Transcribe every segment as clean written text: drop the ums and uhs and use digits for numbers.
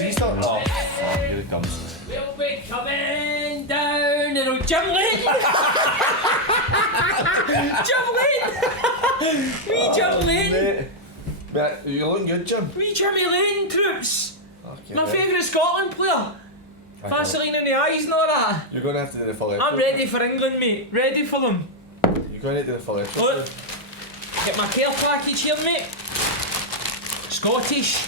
he start? Oh, here it comes. We'll be coming down and oh, Jim Lane! Jim Lane! Wee Jim Lane! Mate, you're looking good, Jim. Wee Jimmy Lane troops! Okay, My mate. favourite Scotland player! Vaseline in the eyes and all that. You're going to have to do the full I'm ready for England, mate. Ready for them. You're going to do the full effort. Look, get my care package here, mate. Scottish.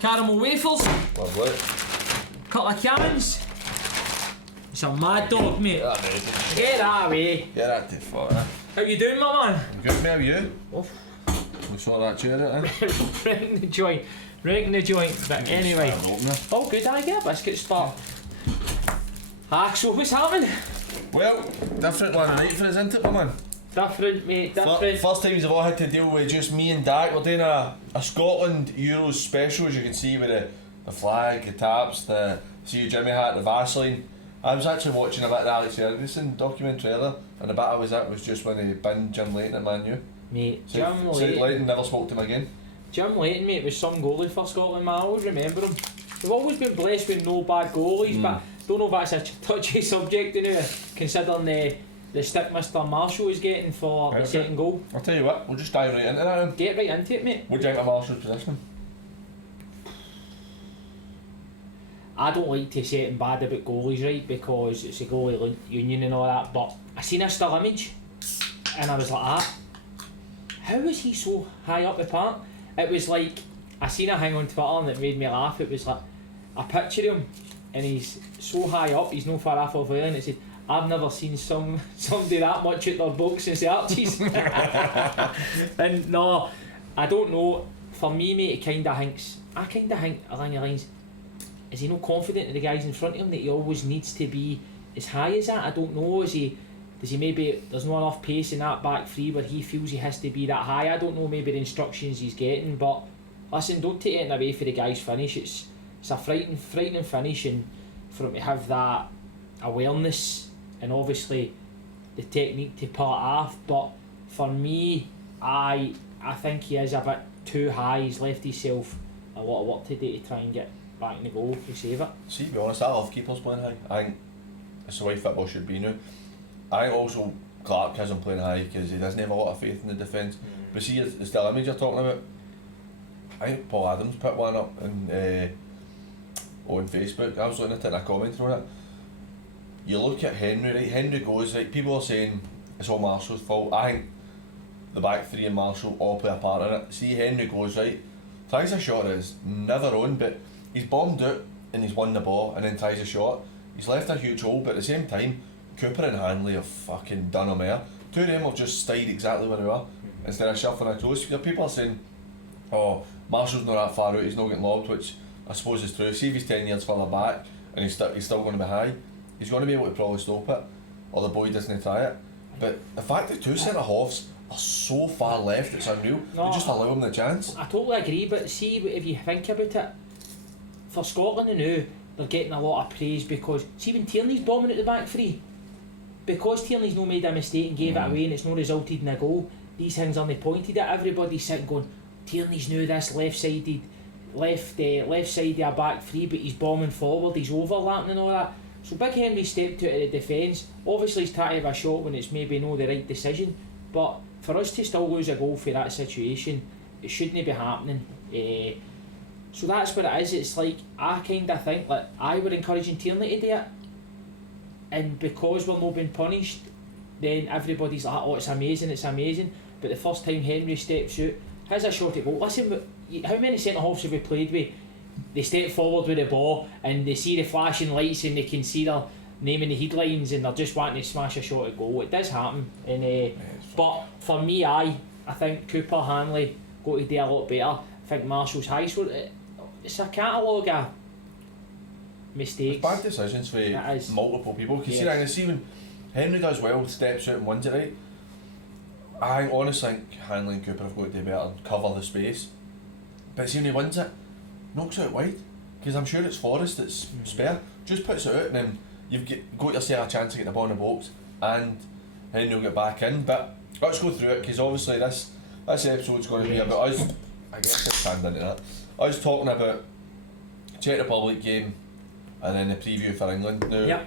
Caramel wafers. Lovely. Couple of cans. It's a mad dog, mate. Yeah, amazing. Get that away. Get that to fuck. How you doing, my man? I'm good, mate. How are you? Oh. We saw that chair out there. Wrecking the joint. Wrecking the joint. But anyway. Oh, good. I get a biscuit start. So what's happening? Well, different one night for us, isn't it, my man? Different, mate. Different. First times I've all had to deal with just me and Dak. We're doing a Scotland Euros special, as you can see, with the flag, the taps, the See You Jimmy hat, the Vaseline. I was actually watching a bit of the Alex Ferguson documentary earlier, and the bit I was at was just when he binned Jim Leighton at Man U. Mate, Jim Leighton never spoke to him again. Jim Leighton, mate, was some goalie for Scotland, man. I always remember him. We've always been blessed with no bad goalies, but don't know if that's a touchy subject now, considering the stick Mr. Marshall is getting for the second goal. I'll tell you what, we'll just dive right into that then. Get right into it, mate. What do you think of Marshall's position? I don't like to say anything bad about goalies, right, because it's a goalie union and all that, but I seen a still image and I was like, how is he so high up the park? It was like, I seen a thing on Twitter and it made me laugh. It was like a picture of him and he's so high up, he's no far off of there, and it said, I've never seen somebody that much at their box since the Archies. And no, I don't know. For me, mate, I kind of think along the lines, is he not confident in the guys in front of him that he always needs to be as high as that? I don't know. Does he maybe, there's not enough pace in that back three where he feels he has to be that high? I don't know, maybe the instructions he's getting, but listen, don't take it away for the guy's finish. It's a frightening finish, and for him to have that awareness and obviously the technique to pull it off. But for me, I think he is a bit too high. He's left himself a lot of work to do to try and get back in the goal to save it. See, to be honest, I love keepers playing high. I think it's the way football should be now. I think also Clark hasn't playing high because he doesn't have a lot of faith in the defence. But see, the still image you're talking about, I think Paul Adams put one up on Facebook. I was looking at it and I commented on it. You look at Henry, right? Henry goes, right? People are saying it's all Marshall's fault. I think the back three and Marshall all play a part in it. See, Henry goes, right? Tries a shot that is never on, but he's bombed out and he's won the ball and then tries a shot. He's left a huge hole, but at the same time, Cooper and Hanley have fucking done him there. Two of them have just stayed exactly where they were instead of shuffling across. People are saying, oh, Marshall's not that far out, he's not getting lobbed, which I suppose is true. See if he's 10 yards further back and he's still going to be high, he's going to be able to probably stop it, or the boy doesn't try it. But the fact that two centre halves are so far left, it's unreal. No, they just allow them the chance. I totally agree, but see, if you think about it, for Scotland now, they're getting a lot of praise because, see, when Tierney's bombing at the back three, because Tierney's not made a mistake and gave it away and it's not resulted in a goal, these things aren't pointed at. Everybody's sitting going, Tierney's now this left side of a back three, but he's bombing forward, he's overlapping and all that. So Big Henry stepped out of the defence. Obviously he's trying to have a shot when it's maybe not the right decision, but for us to still lose a goal for that situation, it shouldn't be happening. So that's what it is. It's like, I kind of think like I were encouraging Tierney to do it, and because we're not being punished, then everybody's like, oh, it's amazing. But the first time Henry steps out, has a shot at goal. Listen, how many centre halves have we played with? They step forward with the ball and they see the flashing lights and they can see their name in the headlines and they're just wanting to smash a shot at goal. It does happen, and but for me, I think Cooper, Hanley got to do a lot better. I think Marshall's high, so it's a catalogue of mistakes. It's bad decisions for multiple people. Because see when Henry does well, steps out and wins it right, I honestly think Hanley and Cooper have got to do better and cover the space. But see when he wins it, knocks it out wide, because I'm sure it's Forrest that's spare, just puts it out and then you've got yourself a chance to get the ball in the box and Henry will get back in. But let's go through it, because obviously this episode's going to be about us, I guess it's turned into that, us talking about Czech Republic game, and then the preview for England. Now, Yep.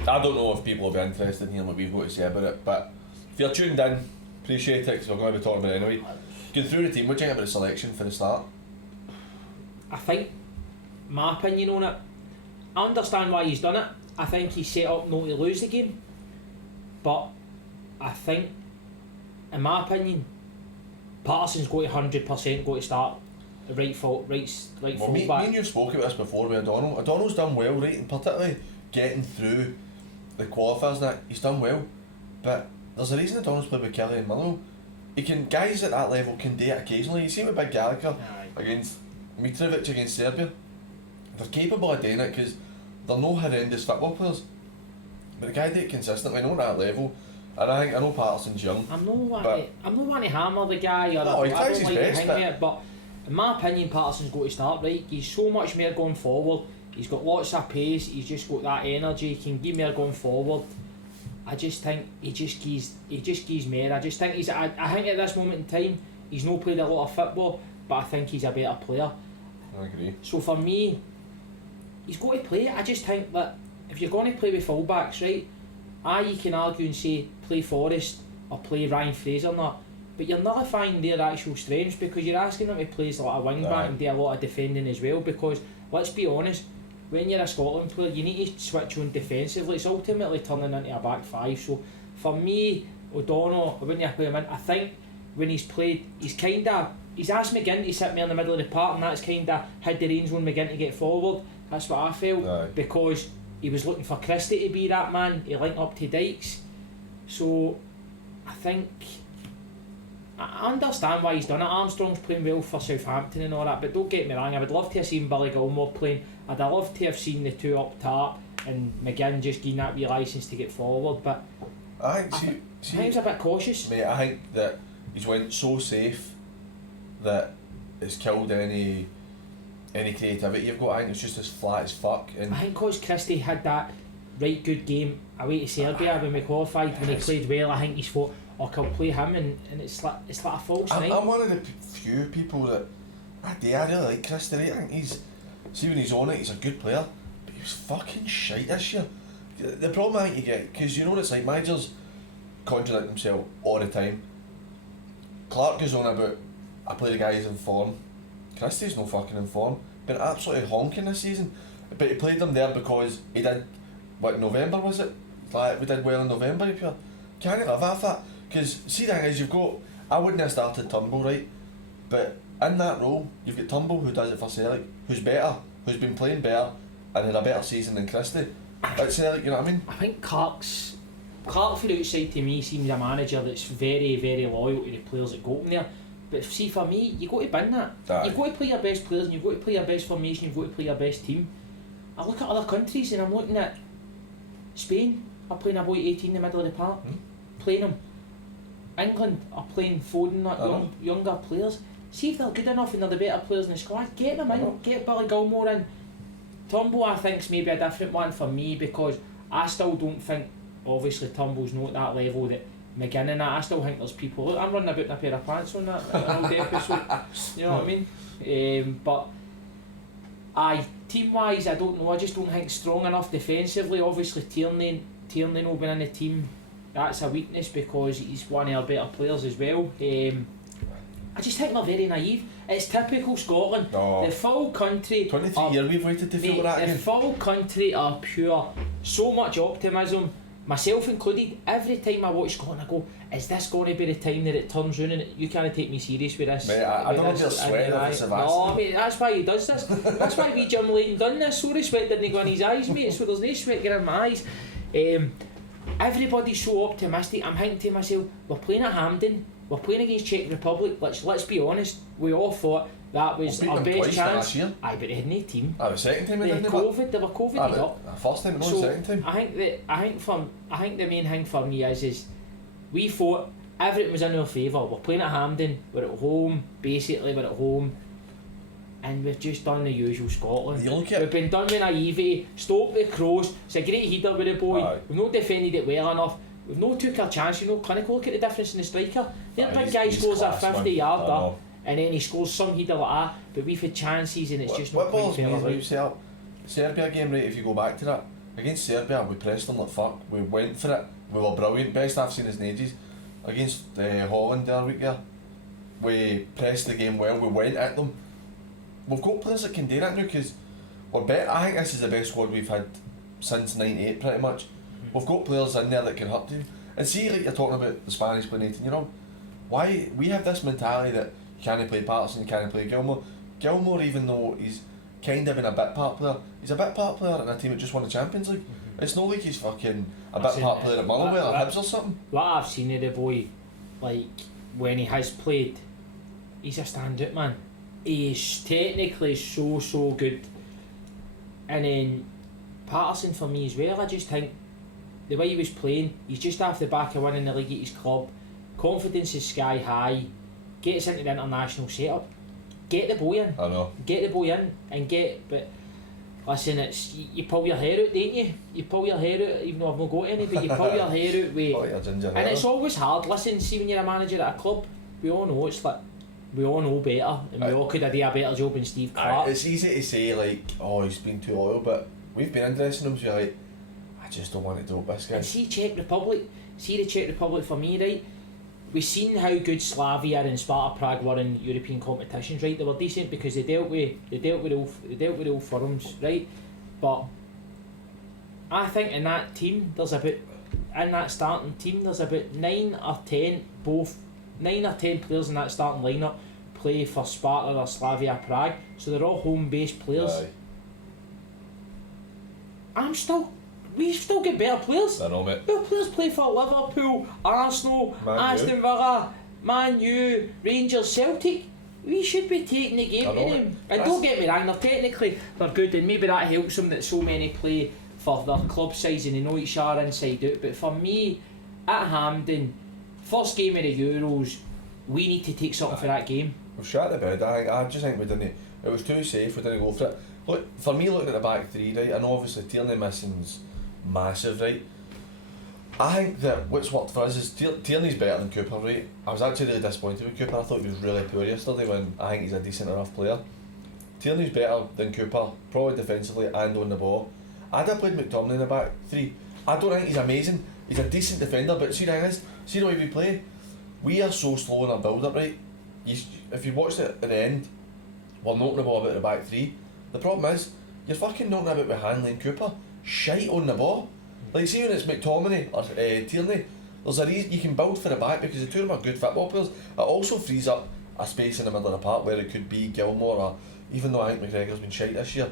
I don't know if people will be interested in hearing what we've got to say about it, but if you're tuned in, appreciate it because we're going to be talking about it anyway. Going through the team, what do you think about the selection for the start? I think, my opinion on it, I understand why he's done it. I think he's set up not to lose the game, but I think, in my opinion, Patterson's got to 100% got to start right Well, me fullback. and you spoke about this before with O'Donnell. O'Donnell's done well, right, and particularly getting through the qualifiers and that, he's done well. But there's a reason O'Donnell's played with Kelly and Milo. Guys at that level can do it occasionally. You see with Big Gallagher against Mitrovic against Serbia, they're capable of doing it because they're no horrendous football players. But the guy did it consistently, not at that level. And I know Patterson's young. I'm not wanting to hammer the guy or No, he I tries don't his like best, to hang with it, but in my opinion Patterson's got to start right. He's so much more going forward. He's got lots of pace, he's just got that energy, he can give more going forward. I just think he just gives more. I just think I think at this moment in time he's not played a lot of football, but I think he's a better player. I agree. So for me, he's got to play. I just think that if you're going to play with fullbacks, right, you can argue and say play Forrest or play Ryan Fraser and that, but you're nullifying their actual strengths because you're asking them to play as a lot of wing back and do a lot of defending as well. Because let's be honest, when you're a Scotland player, you need to switch on defensively. It's ultimately turning into a back five. So for me, O'Donnell, when you play him in, I think when he's played, he's asked McGinn to sit me in the middle of the park, and that's kind of had the reins on McGinn to get forward. That's what I felt, because he was looking for Christie to be that man. He linked up to Dykes. So I think I understand why he's done it. Armstrong's playing well for Southampton and all that, but don't get me wrong, I would love to have seen Billy Gilmore playing. I'd have loved to have seen the two up top and McGinn just getting that wee licence to get forward, but I think he's a bit cautious. Mate, I think that he's went so safe that it's killed any creativity you've got. I think it's just as flat as fuck. And I think because Christie had that right good game away to Serbia when we qualified, when he played well, I think he's thought, I can play him, and it's like a false night. I'm one of the few people that I really like Christie. I think when he's on it, he's a good player, but he was fucking shite this year. The problem I think you get, because you know what it's like, managers contradict themselves all the time. Clark goes on about, I play the guys in form. Christie's no fucking in form. Been absolutely honking this season, but he played them there because he did, November was it? Like we did well in November. Can't live off that. Because see the thing is, I wouldn't have started Turnbull, right, but in that role you've got Turnbull who does it for Celtic, who's better, who's been playing better and had a better season than Christie at Celtic, you know what I mean? I think Clark from the outside to me seems a manager that's very, very loyal to the players that go in there. But see, for me, you've got to bin that. You've got to play your best players, and you've got to play your best formation, you've got to play your best team. I look at other countries and I'm looking at Spain are playing a boy 18 in the middle of the park, playing him. England are playing Foden, younger players. See if they're good enough and they're the better players in the squad, get them in, get Billy Gilmore in. Turnbull I think's maybe a different one for me, because I still don't think, obviously Turnbull's not at that level that McGinn and that. I still think there's people, look, I'm running about in a pair of pants on that old episode, you know what I mean? But team wise I don't know, I just don't think strong enough defensively. Obviously Tierney not being in the team, that's a weakness because he's one of our better players as well. I just think they're very naive. It's typical Scotland. The full country 23 years we've waited to feel that again. The full country are pure, so much optimism, myself included. Every time I watch Scotland I go, is this going to be the time that it turns round and you can't take me serious with this? Mate, I don't know if you're sweating or if it's No mate, that's why he does this. That's why we Jim Leighton done this, so the sweat didn't go in his eyes, mate, so there's no sweat getting in my eyes. Everybody's so optimistic. I'm thinking to myself, we're playing at Hampden, we're playing against Czech Republic. Let's be honest, we all thought that was our best chance. Aye, but they had no team. The second time they were COVIDed up. First time, not the second time. I think the main thing for me is we thought everything was in our favour. We're playing at Hampden, we're at home, and we've just done the usual Scotland. We've been done with naivety, stop the Crows, it's a great header with the boy, we've not defended it well enough, we've not took our chance, clinical. Look at the difference in the striker. That big guy scores a 50-yarder and then he scores some header like that, but we've had chances and it's just not what quite balls me fair. is when you set up Serbia game, right, if you go back to that, against Serbia we pressed them like fuck, we went for it, we were brilliant, best I've seen us in ages. Against Holland the other week there, we pressed the game well, we went at them. We've got players that can do that now because we're better. I think this is the best squad we've had since '98 pretty much. We've got players in there that can hurt you. And see, like you're talking about the Spanish playing 18-year-old, why we have this mentality that you can't play Patterson, you can't play Gilmore. Gilmore, even though he's kind of been a bit part player, he's a bit part player in a team that just won the Champions League. It's not like he's fucking a bit part player at Motherwell or Hibs or something. What I've seen of the boy, like when he has played, he's a standout man. He's technically so good. And then Patterson for me as well, I just think the way he was playing, he's just off the back of winning the league at his club, confidence is sky high, gets into the international setup, get the boy in. I know. Get the boy in and but listen, it's you pull your hair out, don't you? You pull your hair out, even though I've not got any, but you pull your hair out with, and it's always hard. Listen, see when you're a manager at a club, we all know it's like, we all know better, and we all could have done a better job than Steve Clark. It's easy to say like, oh, he's been too loyal, but we've been in dressing rooms, you're like, I just don't want to drop this guy. And see Czech Republic, the Czech Republic for me, right? We've seen how good Slavia and Sparta Prague were in European competitions, right? They were decent because they dealt with all firms, right? But I think in that team, in that starting team, there's about 9 or 10 players in that starting lineup play for Sparta or Slavia Prague, so they're all home-based players. Aye. We still get better players. I know, mate. Our players play for Liverpool, Arsenal, Aston Villa, Man U, Rangers, Celtic. We should be taking the game to them. And don't get me wrong, they're good, and maybe that helps them that so many play for their club size and they know each other inside out. But for me, at Hampden, first game of the Euros, we need to take something for that game. We've shot the bed. I just think we didn't. It was too safe. We didn't go for it. Look, for me, looking at the back three, right, and obviously Tierney missing's massive, right. I think that what's worked for us is Tierney's better than Cooper, right. I was actually really disappointed with Cooper. I thought he was really poor yesterday when I think he's a decent enough player. Tierney's better than Cooper, probably defensively and on the ball. I'd have played McTominay in the back three. I don't think he's amazing. He's a decent defender, but see the thing is, see the way we play, we are so slow in our build-up, right. If you watched it at the end, we're knocking the ball about the back three. The problem is, you're fucking knocking about with Hanley and Cooper, shite on the ball. Like, see when it's McTominay or Tierney, there's a reason you can build for the back because the two of them are good football players. It also frees up a space in the middle of the park where it could be Gilmore or, even though I think McGregor's been shite this year,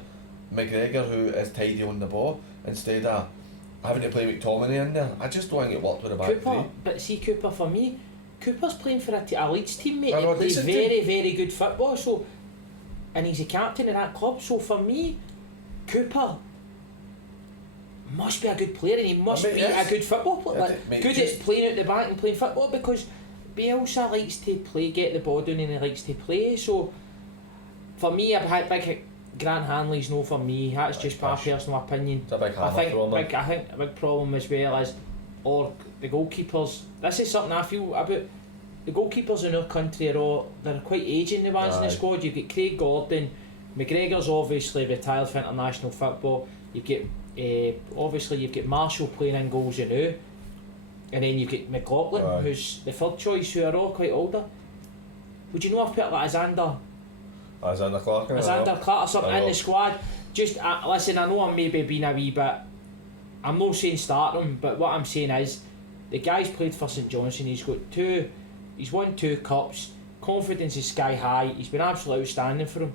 McGregor who is tidy on the ball instead of having to play McTominay in there. I just don't think it worked with the back Cooper, three. but see Cooper for me, Cooper's playing for a Leeds team, mate. He plays very good football, so, and he's a captain of that club, so for me, Cooper must be a good player and he must be a good football player. Good at playing out the back and playing football because Bielsa likes to play, get the ball down and he likes to play, so for me, a big Grant Hanley's no for me. That's just my personal opinion. It's a big hammer I think thrower, a big problem as well is the goalkeepers. This is something I feel about. The goalkeepers in our country they're quite aging, the ones in the squad. You've got Craig Gordon, McGregor's obviously retired for international football. You've got obviously you've got Marshall playing in goals now, and then you've got McLaughlin, who's the third choice, who are all quite older. Would you know I've put like Alexander Clark or something in the squad? Just listen, I know I'm maybe being a wee bit, I'm not saying start him, but what I'm saying is the guy's played for St Johnstone, he's won 2 cups, confidence is sky high, he's been absolutely outstanding for him.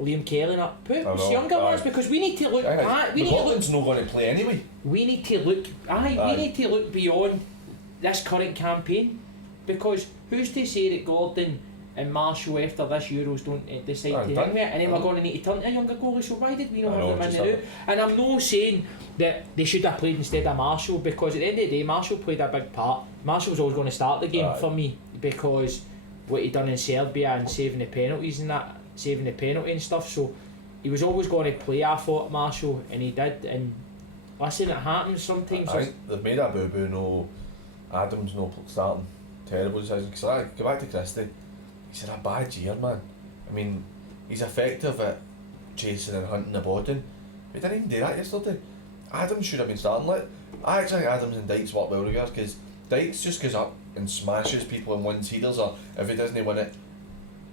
Liam Kelly up, put younger ones, because we need to look back. McLaughlin's not going to play anyway. We need to look beyond this current campaign, because who's to say that Gordon and Marshall after this Euros don't decide to hang with it, and then we're going to need to turn to a younger goalie, so why did we not have them in the route? And I'm not saying that they should have played instead of Marshall, because at the end of the day Marshall played a big part. Marshall was always going to start the game for me, because what he done in Serbia and saving the penalty and stuff, so he was always going to play, I thought, Marshall, and he did. And listen, it happens sometimes. I think they've made a boo-boo, Adams no starting, terrible decision, because I go back to Christie. he's in a bad year, man. I mean, he's effective at chasing and hunting the ball down. He didn't even do that yesterday. Adams should have been starting. I actually think Adams and Dykes work well together, because Dykes just goes up and smashes people and wins headers, or if he doesn't win it,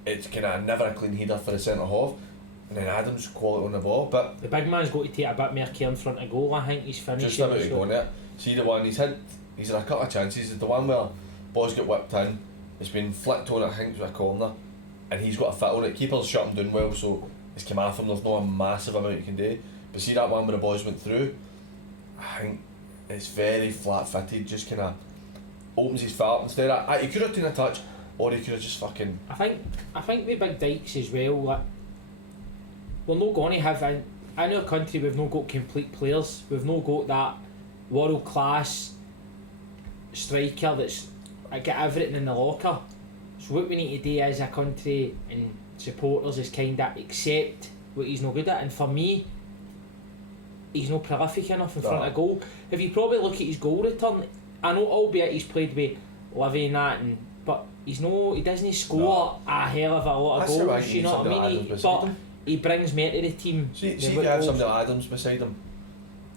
it's kind of never a clean header for the centre half. And then Adams quality on the ball, but the big man's got to take a bit more care in front of goal. I think he's finishing. Just about to go there. See the one he's had a couple of chances. The one where balls get whipped in, it's been flicked on, I think, to a corner, and he's got a fit on it. Keeper's shut him down well, so it's come off him. There's no a massive amount you can do. But see that one where the balls went through, I think it's very flat-footed. Just kind of opens his foot up instead. He could have taken a touch, or he could have just fucking. I think with Big Dykes as well. Like, we're not going to have in our country. We've not got complete players. We've not got that world class striker that's got everything in the locker. So what we need to do as a country and supporters is kind of accept what he's not good at. And for me, he's not prolific enough in front of goal. If you probably look at his goal return, I know, albeit he's played with Livy and that, but he doesn't score a hell of a lot of goals. You know what I mean? But he brings me to the team. See if you have somebody like Adams beside him,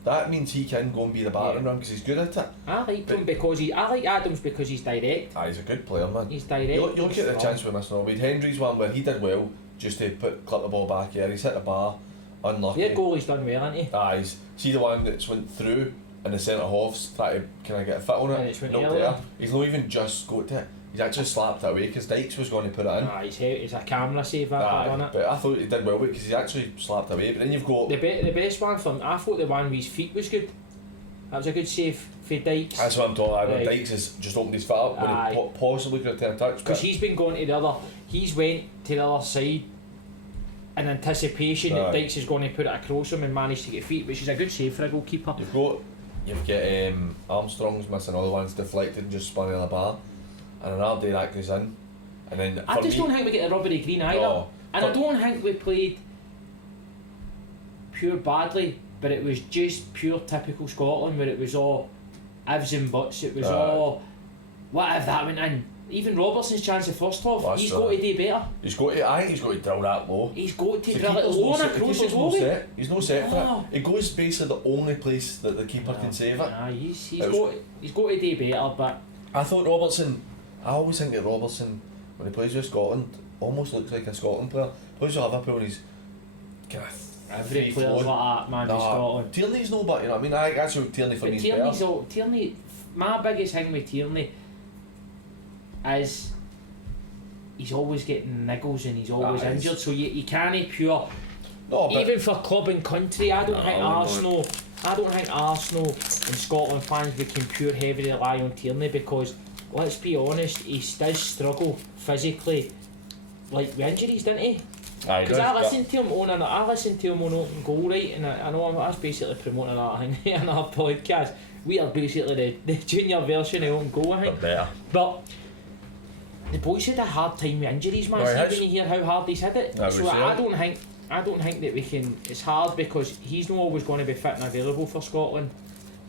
that means he can go and be the battering ram, because he's good at it. I like Adams because he's direct. He's a good player, man. He's direct. You look at the chance with Miss Norwood. Henry's one where he did well, just to clip the ball back here. He's hit the bar, unlucky. Your goalie's done well, hasn't he? See the one that's went through and the centre half's tried to kind of get a fit on it. And it's went not earlier. there. He's not even just got to it. He's actually slapped it away, because Dykes was going to put it in. He's a camera save, wasn't it? But I thought he did well because he's actually slapped away. But then you've got the best one from. I thought the one with his feet was good. That was a good save for Dykes. That's what I'm talking about. Dykes has just opened his foot up when he possibly could have taken a touch. Because he's been going to the other. He's went to the other side in anticipation that Dykes is going to put it across him and managed to get feet, which is a good save for a goalkeeper. You've got Armstrong's missing all the ones deflected and just spun in the bar, and another day that goes in, and then I just don't think we get the rubbery green either, and I don't think we played pure badly, but it was just pure typical Scotland, where it was all ifs and buts. It was all what if that went in. Even Robertson's chance of first half, he's got to do better. I think he's got to drill that low. He's got to drill it low and across the goalie. He's no set for it. It goes basically the only place that the keeper can save it. He's got to do better, but I always think that Robertson, when he plays with Scotland, almost looks like a Scotland player. Plays with Liverpool and he's kind of every player's like that, man, in Scotland. Tierney's no, but you know what I mean. That's what Tierney for me is better. Tierney, my biggest thing with Tierney is he's always getting niggles and he's always injured, so you can't pure. Even for club and country, I don't think Arsenal and Scotland fans we can pure heavily rely on Tierney, because let's be honest, he does struggle physically, like with injuries, doesn't he? Because I listened to him on Open Goal, right, and I know I was basically promoting that thing in our podcast. We are basically the junior version of Open Goal, I think. But the boys had a hard time with injuries, man. See when you hear how hard he's had it. So I don't think that we can. It's hard because he's not always going to be fit and available for Scotland,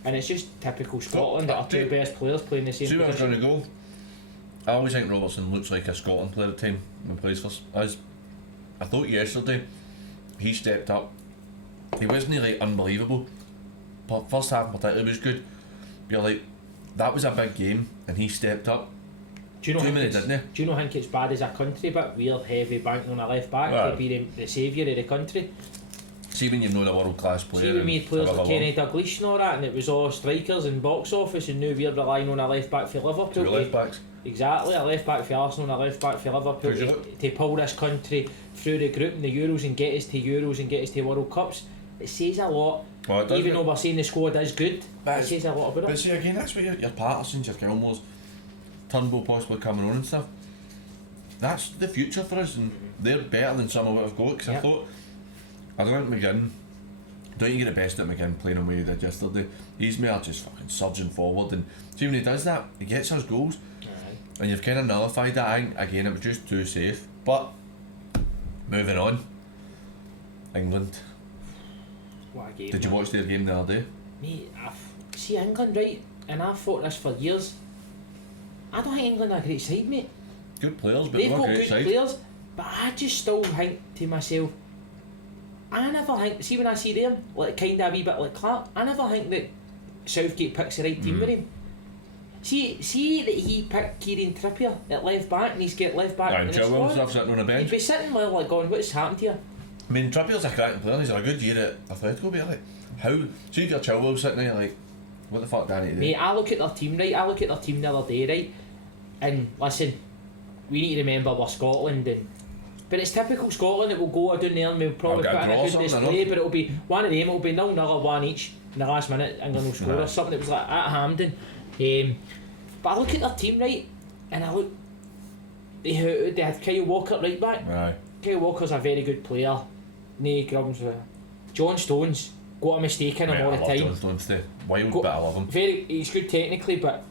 and it's just typical Scotland that our two best players playing the same position. See where I was going to go? I always think Robertson looks like a Scotland player at the time when he plays for us. I thought yesterday he stepped up. He wasn't like unbelievable, but first half in particular was good. You're like, that was a big game and he stepped up. Do you not think it's bad as a country, but we're heavy banking on a left back to be the saviour of the country? See when you've known a world class player. See we made players like Kenny Dalglish and all that, and it was all strikers and box office, and now we're relying on a left back for Liverpool. Two left backs. Exactly, a left back for Arsenal and a left back for Liverpool to pull this country through the group in the Euros and get us to Euros and get us to World Cups. It says a lot. Even though we're saying the squad is good, it says a lot about it. But see again, that's what your Pattersons, your Gilmores, Turnbull possibly coming on and stuff. That's the future for us, and they're better than some of what we've got. Because I don't think McGinn. Don't you get the best at McGinn playing the way he did yesterday? He's more just fucking surging forward, and see when he does that, he gets us goals. And you've kind of nullified that. I think again it was just too safe. But moving on, England. What a game! Did you watch their game the other day? Mate, see England, right? And I've thought this for years. I don't think England are a great side, mate. Good players, but they've they're got not good great side. players, but I just still think to myself, I never think, see when I see them, like kind of a wee bit like Clark, I never think that Southgate picks the right team with him. See that he picked Kieran Trippier at left back and he's got left back in the Chilwell's squad. sitting on the He'd bench. be sitting there like going, what's happened here? I mean, Trippier's a cracking player, he's had a good year at Atletico, but like, how? So you've got Chilwell sitting there, like, what the fuck do I need to do? Mate, I look at their team, right? I look at their team the other day, right? And listen, we need to remember we're Scotland, but it's typical Scotland that will go down there and we'll probably put in a good display, but it'll be one of them, it'll be 0-0 1 each in the last minute, England will score or something. It was like at Hampden. But I look at their team, right, and I look, they had Kyle Walker at right back. Aye. Kyle Walker's a very good player. No grubs with John Stones, got a mistake in him all the time. John Stones too. Wild, but I love him. He's good technically, but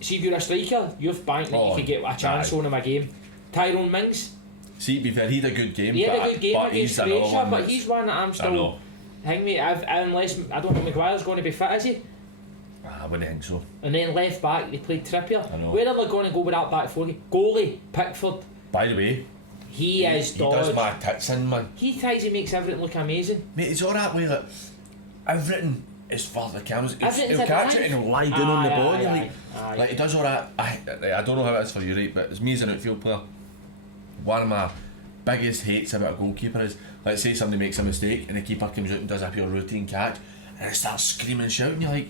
see if you're a striker, you've banked that you could get a chance on him a game. Tyrone Mings. See, to be fair, he had a good game. He had a good game against Croatia, but that's, he's one that I'm still. Hang me, unless I don't think Maguire's going to be fit, is he? I wouldn't think so. And then left back, they played Trippier. I know. Where are they going to go with that back four? Goalie, Pickford. By the way, he is dodge. He does my tits in, man. He tries to make everything look amazing. Mate, it's alright way that everything is for the cameras. Everything's He'll catch it and he'll lie down on the ball. Like he does alright. I don't know how it is for you, right? But as me as an outfield player, one of my biggest hates about a goalkeeper is, let's say somebody makes a mistake and the keeper comes out and does a pure routine catch and it starts screaming and shouting. You're like,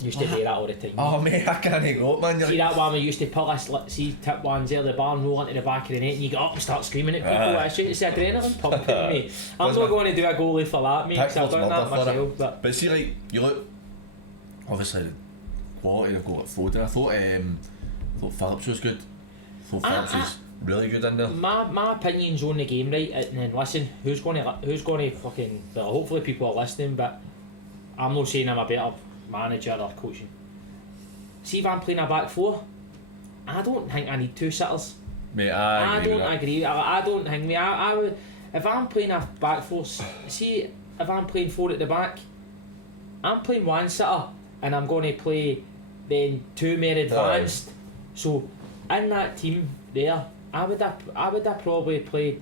used to do that all the time. Oh mate, I can't go up, man. You're see like, that one we used to pull us, see tip ones there, the bar and roll into the back of the net and you get up and start screaming at people. It's adrenaline pumping me. I'm not going to do a goalie for that, mate, because I've done that myself. But see, like, you look, obviously the quality of goal at Foden, I thought Phillips was good. I thought Phillips was really good in there. My opinion's on the game, right? And then listen, who's going to fucking, well, hopefully people are listening, but I'm not saying I'm a better manager or coaching. See if I'm playing a back four, I don't think I need two sitters. Mate, I don't agree. I don't think I would, if I'm playing a back four, see if I'm playing four at the back, I'm playing one sitter and I'm going to play then two more advanced. So in that team there, I would have probably played,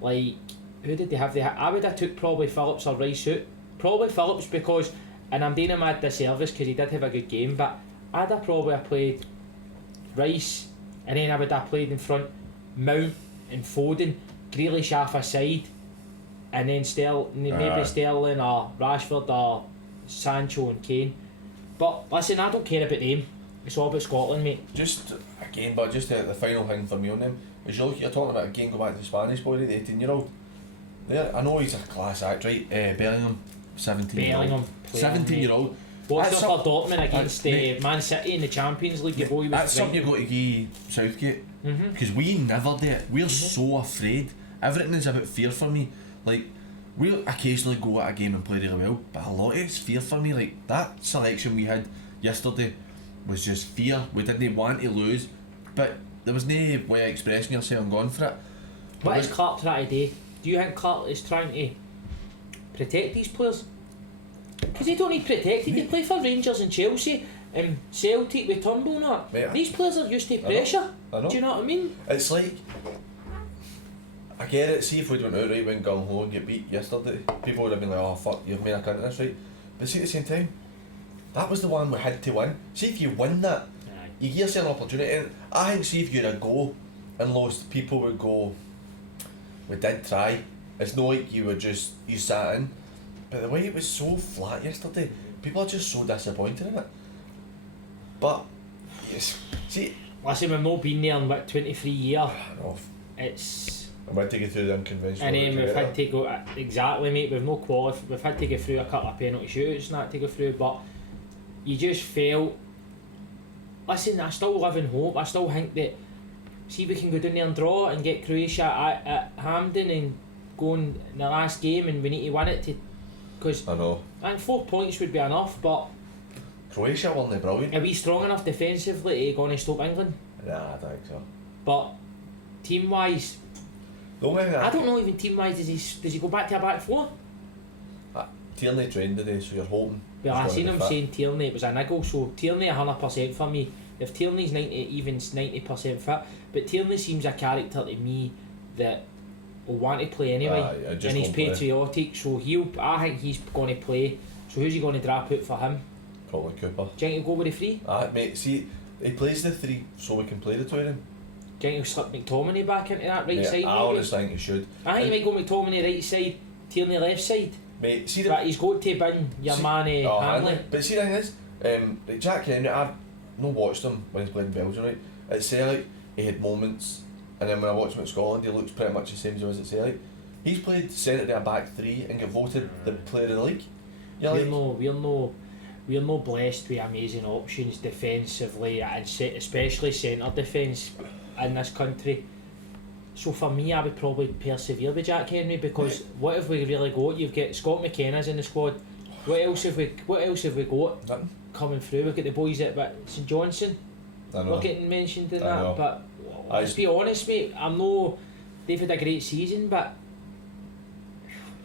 like, who did they have? I would have took probably Phillips or Rice out. Probably Phillips because, and I'm doing him a disservice because he did have a good game, but I'd have probably played Rice and then I would have played in front Mount and Foden, Grealish half a side, and then maybe Sterling or Rashford or Sancho and Kane. But listen, I don't care about them. It's all about Scotland, mate. Just the final thing for me on them is you're talking about again, go back to the Spanish boy, the 18-year-old. There, I know he's a class act, right? Bellingham, 17-year-old. 17-year-old. What's up for Dortmund against Man City in the Champions League? That's something you've got to give Southgate. Because we never do it. We're so afraid. Everything is about fear for me. Like, we'll occasionally go at a game and play really well, but a lot of it's fear for me. Like, that selection we had yesterday was just fear. We didn't want to lose, but there was no way of expressing yourself and going for it. What is Clark trying to do? Do you think Clark is trying to protect these players? Because they don't need protected. They play for Rangers and Chelsea and Celtic with Turnbull and that. Mate, these players are used to pressure. I know. Do you know what I mean? It's like, I get it. See if we'd went out right when gung ho and get beat yesterday, people would have been like, oh fuck, you've made a cunt of this, right? But see, at the same time, that was the one we had to win. See if you win that, you give yourself an opportunity. And I think see if you'd have go and lost, people would go, we did try. It's not like you sat in. But the way it was so flat yesterday, people are just so disappointed in it. But yes, see, listen, we've not been there in what, 23 years. I know. It's. I've had to go through the unconventional. And then we've had to go exactly, mate. We've no qualified. We've had to go through a couple of penalty shootouts and that to go through. But you just felt. Listen, I still live in hope. I still think that. See, we can go down there and draw and get Croatia at Hampden and go in the last game, and we need to win it to. Because I know. I think 4 points would be enough, but Croatia weren't brilliant. Are we strong enough defensively to go and stop England? Nah, I don't think so. But team wise, the only thing I don't know even team wise, does he go back to a back four? Tierney trained today, so you're hoping. Well, I seen him saying Tierney, it was a niggle, so Tierney 100% for me. if Tierney's 90% fit, but Tierney seems a character to me that will want to play anyway, and he's patriotic, so I think he's going to play. So who's he going to drop out for him? Probably Cooper. Do you think he'll go with the 3? Mate, see, he plays the 3 so we can play the 2 of them. Do you think he'll slip McTominay back into that right side? I honestly think he should. I think he might go McTominay right side, Tierney left side. Mate, see but he's got to bin your man Hanley. But see the thing is, like Jack Henry, I've not watched him when he's played in Belgium, right? At Celtic, he had moments, and then when I watched him at Scotland, he looks pretty much the same as he was at Celtic. He's played centre to a back 3 and got voted the player of the league. We're no blessed with amazing options defensively, and especially centre defence in this country. So for me, I would probably persevere with Jack Henry, because what have we really got? You've got Scott McKenna's in the squad. What else have we got? Nothing. Coming through? We've got the boys at St Johnson. We're getting mentioned in that. But let's be honest, mate. I know they've had a great season, but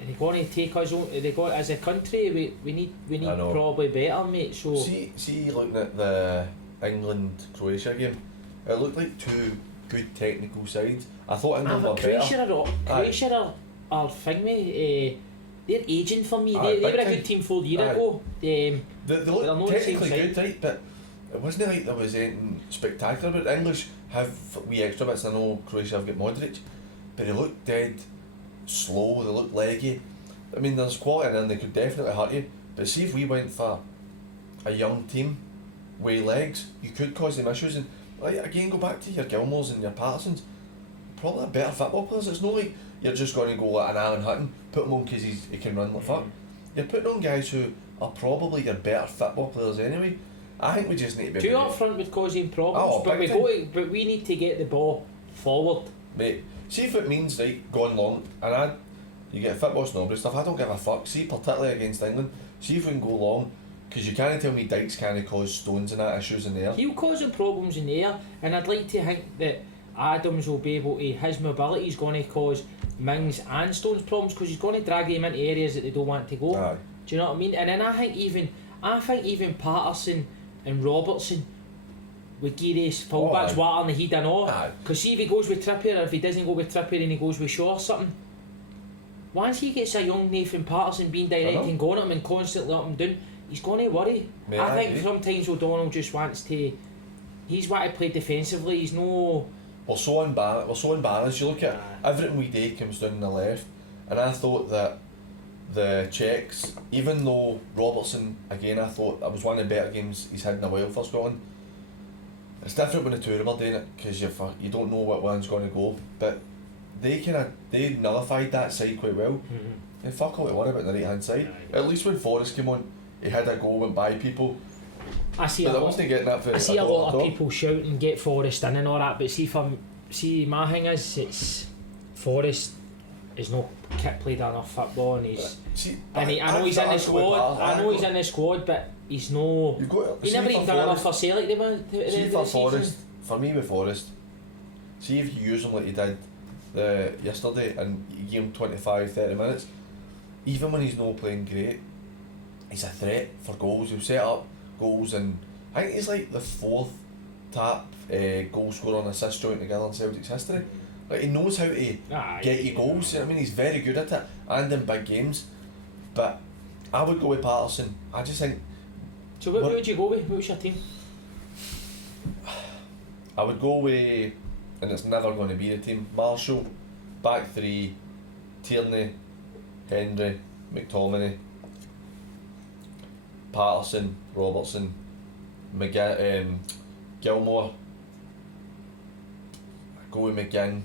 are they going to take us on? As a country, we need probably better, mate. So see, looking at the England-Croatia game, it looked like 2 good technical sides. I thought England were better. Croatia are thing, mate. They're aging for me. They were a good team 4 years ago. They look technically good, right? But it wasn't like there was anything spectacular. But the English have wee extra bits. I know Croatia have got Modric, but they look dead slow. They look leggy. I mean, there's quality in them. They could definitely hurt you. But see, if we went for a young team with legs, you could cause them issues. And again, go back to your Gilmores and your Pattersons. Probably better football players. It's not like you're just going to go like an Alan Hutton, put him on because he can run like fuck. You're putting on guys who are probably your better football players anyway. I think we just need to be... 2 up front would cause him problems, but we need to get the ball forward. Mate, see if it means going long, and you get football snobbery stuff, I don't give a fuck. See, particularly against England, see if we can go long, because you can't tell me Dykes can't cause stones and that issues in the air. He'll cause him problems in the air, and I'd like to think that Adams will be able to, his mobility is going to cause Mings and Stones problems, because he's going to drag them into areas that they don't want to go. Aye. Do you know what I mean? And then I think even Patterson and Robertson with Gires fullbacks watering the heat and all. Because see if he goes with Trippier, or if he doesn't go with Trippier and he goes with Shaw or something, once he gets a young Nathan Patterson being direct and going at him and constantly up and down, he's going to worry. Mate, I think sometimes O'Donnell just wants to, he's want to play defensively. He's no... We're so unbalanced. You look at everything we do comes down the left, and I thought that the Czechs, even though Robertson, again, I thought that was one of the better games he's had in a while for Scotland. It's different when the 2 of them are doing it, because you don't know what one's going to go, but they nullified that side quite well. They fuck all to worry about the right hand side. At least when Forrest came on, he had a goal, went by people. I see a lot of people shouting get Forrest in and all that, but my thing is, it's Forrest is no kit played enough football, and I know he's in the squad. I know he's in the squad, but he's no. He never even done enough for Celtic. See for Forrest, for me with Forrest, see if you use him like you did yesterday and you give him 25-30 minutes, even when he's not playing great, he's a threat for goals. He'll set up goals, and I think he's like the 4th top goal scorer on assist joint together in Celtic's history. Like, he knows how to get you goals. You know what I mean, he's very good at it, and in big games. But I would go with Patterson. I just think. So what would you go with? What was your team? I would go with, and it's never going to be the team, Marshall, back 3, Tierney, Hendry, McTominay, Patterson, Robertson, Gilmore. I'd go with McGinn.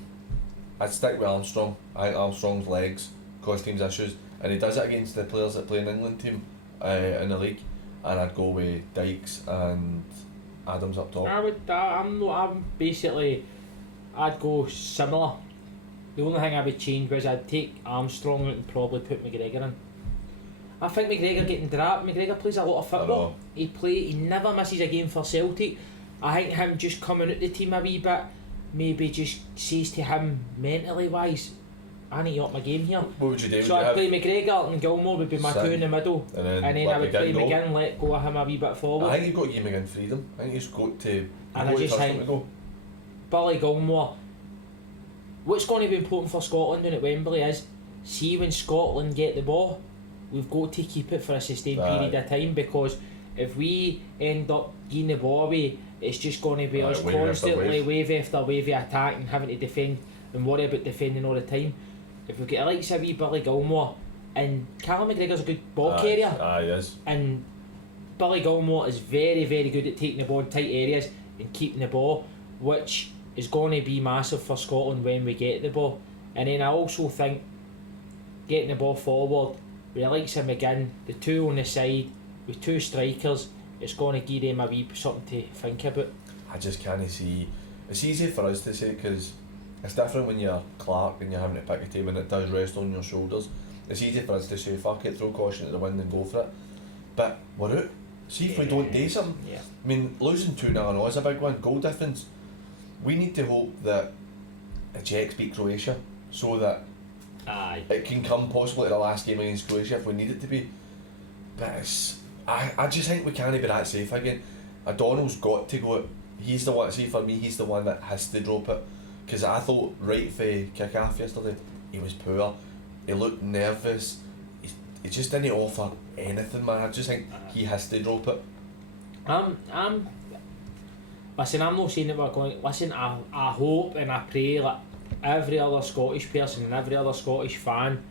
I'd stick with Armstrong. I think Armstrong's legs cause teams issues, and he does it against the players that play in the England team in the league. And I'd go with Dykes and Adams up top. I'd go similar. The only thing I would change was I'd take Armstrong out and probably put McGregor in. I think McGregor getting dropped. McGregor plays a lot of football. He never misses a game for Celtic. I think him just coming out the team a wee bit maybe just says to him mentally wise, I need to up my game here. What would you do? So I'd play McGregor and Gilmore would be my two in the middle, and then I would play McGinn, let go of him a wee bit forward. I think you've got to give McGinn freedom. I think he's got to. And I just think Billy Gilmore, what's going to be important for Scotland down at Wembley is, see when Scotland get the ball, we've got to keep it for a sustained period of time, because if we end up getting the ball away, it's just going to be us constantly wave after wave of attack and having to defend and worry about defending all the time. If we get a likes of wee Billy Gilmore, and Callum McGregor's a good ball carrier, he is. And Billy Gilmore is very, very good at taking the ball in tight areas and keeping the ball, which is going to be massive for Scotland when we get the ball. And then I also think getting the ball forward with the likes of McGinn, the two on the side, with two strikers, it's going to give them a wee something to think about. I just can't see. It's easy for us to say because it's different when you're Clark and you're having to pick a team and it does rest on your shoulders. It's easy for us to say fuck it, throw caution to the wind and go for it. But we're out. See if we don't do something. Yeah. I mean, losing 2-0 is a big one. Goal difference. We need to hope that the Czechs beat Croatia so that it can come possibly to the last game against Croatia if we need it to be. But I just think we can't be that safe again. O'Donnell's got to go. He's the one. See, for me, he's the one that has to drop it. Because I thought right for kick-off yesterday, he was poor. He looked nervous. He just didn't offer anything, man. I just think he has to drop it. Listen, I'm not saying that we're going. Listen, I hope and I pray like every other Scottish person and every other Scottish fan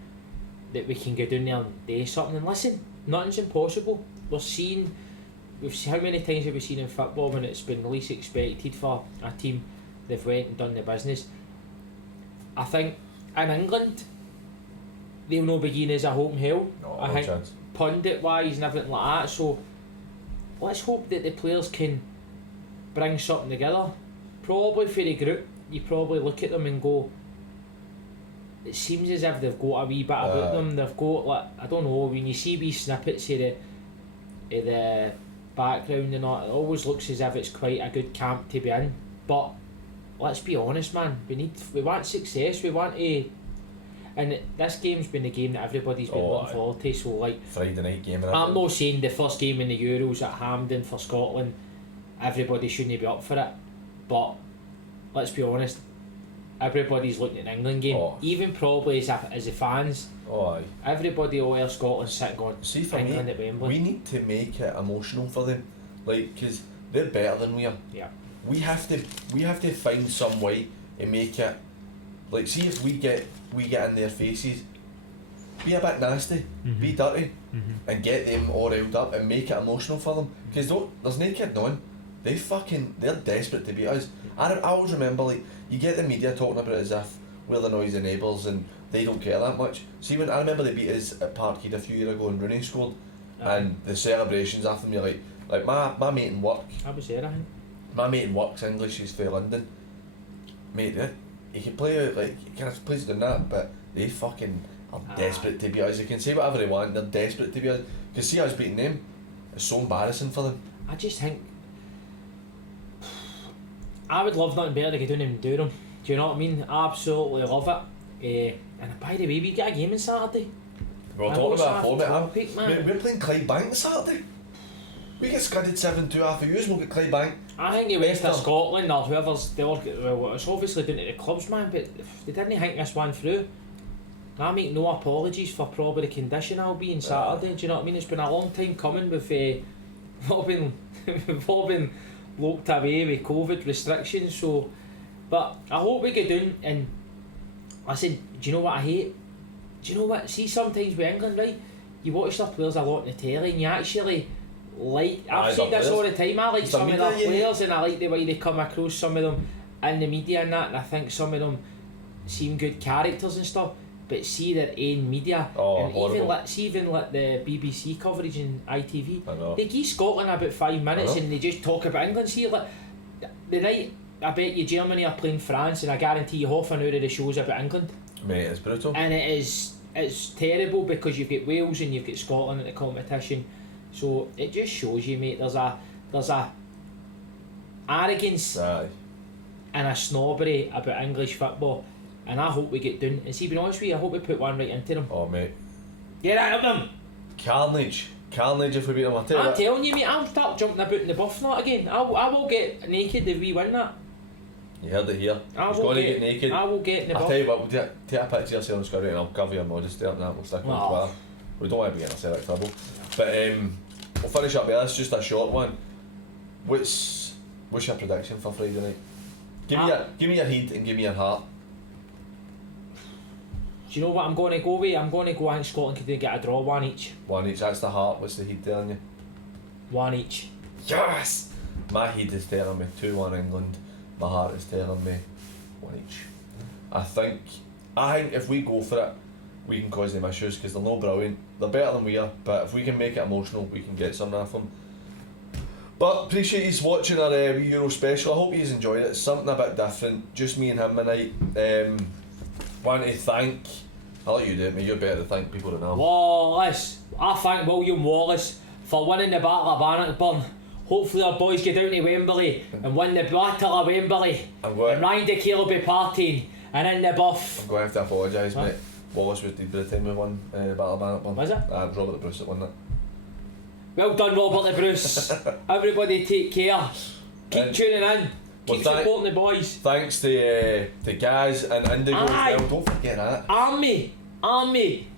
that we can go down there and do something. And listen, nothing's impossible. We've seen how many times have we seen in football when it's been least expected for a team, they've went and done the business. I think in England they'll not begin as a hope and hell. I think chance. Pundit wise and everything like that. So let's hope that the players can bring something together. Probably for the group, you probably look at them and go, it seems as if they've got a wee bit about them. They've got, like, I don't know, when you see wee snippets of the background and all, it always looks as if it's quite a good camp to be in. But let's be honest, man, we want success, we want to. And this game's been a game that everybody's been looking forward to. So, like, Friday night game. I'm not saying the first game in the Euros at Hampden for Scotland, everybody shouldn't be up for it. But let's be honest, everybody's looking at the England game, even probably as the fans. Everybody all over Scotland sitting going, see, for England me, at Wembley. we need to make it emotional for them, like, because they're better than we are. Yeah. We have to find some way to make it, like, see if we get in their faces, be a bit nasty, be dirty, and get them all riled up and make it emotional for them. Because there's no kidding on, they're desperate to beat us. I always remember, like, you get the media talking about it as if we're the noisy neighbours and they don't care that much. See, when I remember they beat us at Parkhead a few years ago and Rooney scored, and the celebrations after them, you're like my mate in work. I was there, I think. My mate in work's English, he's from London. Mate, he can play, like, he kind of plays doing that, but they fucking are desperate to beat us. They can say whatever they want, they're desperate to beat us. Because see us beating them, it's so embarrassing for them. I just think I would love nothing better to get down and do them. Do you know what I mean? I absolutely love it. And by the way, we get a game on Saturday. We're talking about a topic, man. We're playing Clydebank Saturday. We get scudded 7-2 after years, we'll get Clydebank. I think it went to Scotland or whoever's well, it's obviously down to the clubs, man, but they didn't think this one through. I make no apologies for probably the condition I'll be on Saturday. Do you know what I mean? It's been a long time coming with all been locked away with COVID restrictions. So, but I hope we get down and listen. Do you know what I hate? Do you know what? See, sometimes with England, right? You watch their players a lot on the telly, and you actually like. I've said this all the time. I like some of their players, and I like the way they come across. Some of them in the media and that, and I think some of them seem good characters and stuff. But see their own media, and even like the BBC coverage in ITV, they give Scotland about 5 minutes and they just talk about England. See, like the night, I bet you Germany are playing France, and I guarantee you half an hour of the show's about England. Mate, it's brutal. And it's terrible because you've got Wales and you've got Scotland in the competition. So it just shows you, mate, there's a arrogance and a snobbery about English football. and I hope we get done. And see, being honest with you, I hope we put one right into them. Oh mate, Get out of them! carnage if we beat them. I'm telling you, mate, I'll start jumping about in the buff knot again. I will get naked if we win that. You heard it here. I He's will going to get naked. I will get in the I'll buff. tell you what, we'll take a picture of yourself on screen and I'll cover your modesty up and that. We'll stick on Twitter. We don't want to be in ourselves trouble. But we'll finish up with this, just a short one. What's your prediction for Friday night? Give me your head and give me your heart. Do you know what I'm going to go with? I'm going to go, I think Scotland could get a draw, one each. One each, that's the heart. What's the head telling you? One each. Yes! My head is telling me 2-1 England. My heart is telling me 1 each. I think if we go for it, we can cause them issues because they're no brilliant. They're better than we are, but if we can make it emotional, we can get something off them. But appreciate you watching our Euro special. I hope you enjoyed it. It's something a bit different. Just me and him tonight. Want to thank. I'll let you do it, mate. You're better to thank people than I am. Wallace. I thank William Wallace for winning the Battle of Bannockburn. Hopefully our boys get down to Wembley and win the Battle of Wembley. And Ryan Dickey will be partying and in the buff. I'm going to have to apologise, mate. Wallace was dead by the time we won the Battle of Bannockburn. Was it? Robert the Bruce that won that. Well done, Robert the Bruce. Everybody take care. Keep tuning in. Keep supporting the boys. Thanks to Gaz and Indigo as well. Don't forget that. Army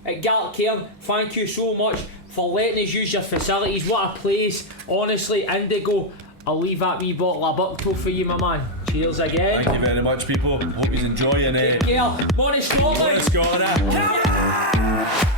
at Goalkeeper, thank you so much for letting us use your facilities. What a place. Honestly, Indigo, I'll leave that wee bottle of Bucktoe for you, my man. Cheers again. Thank you very much, people. Hope you enjoy and take care. Morning, Scotland. Morning, Scotland.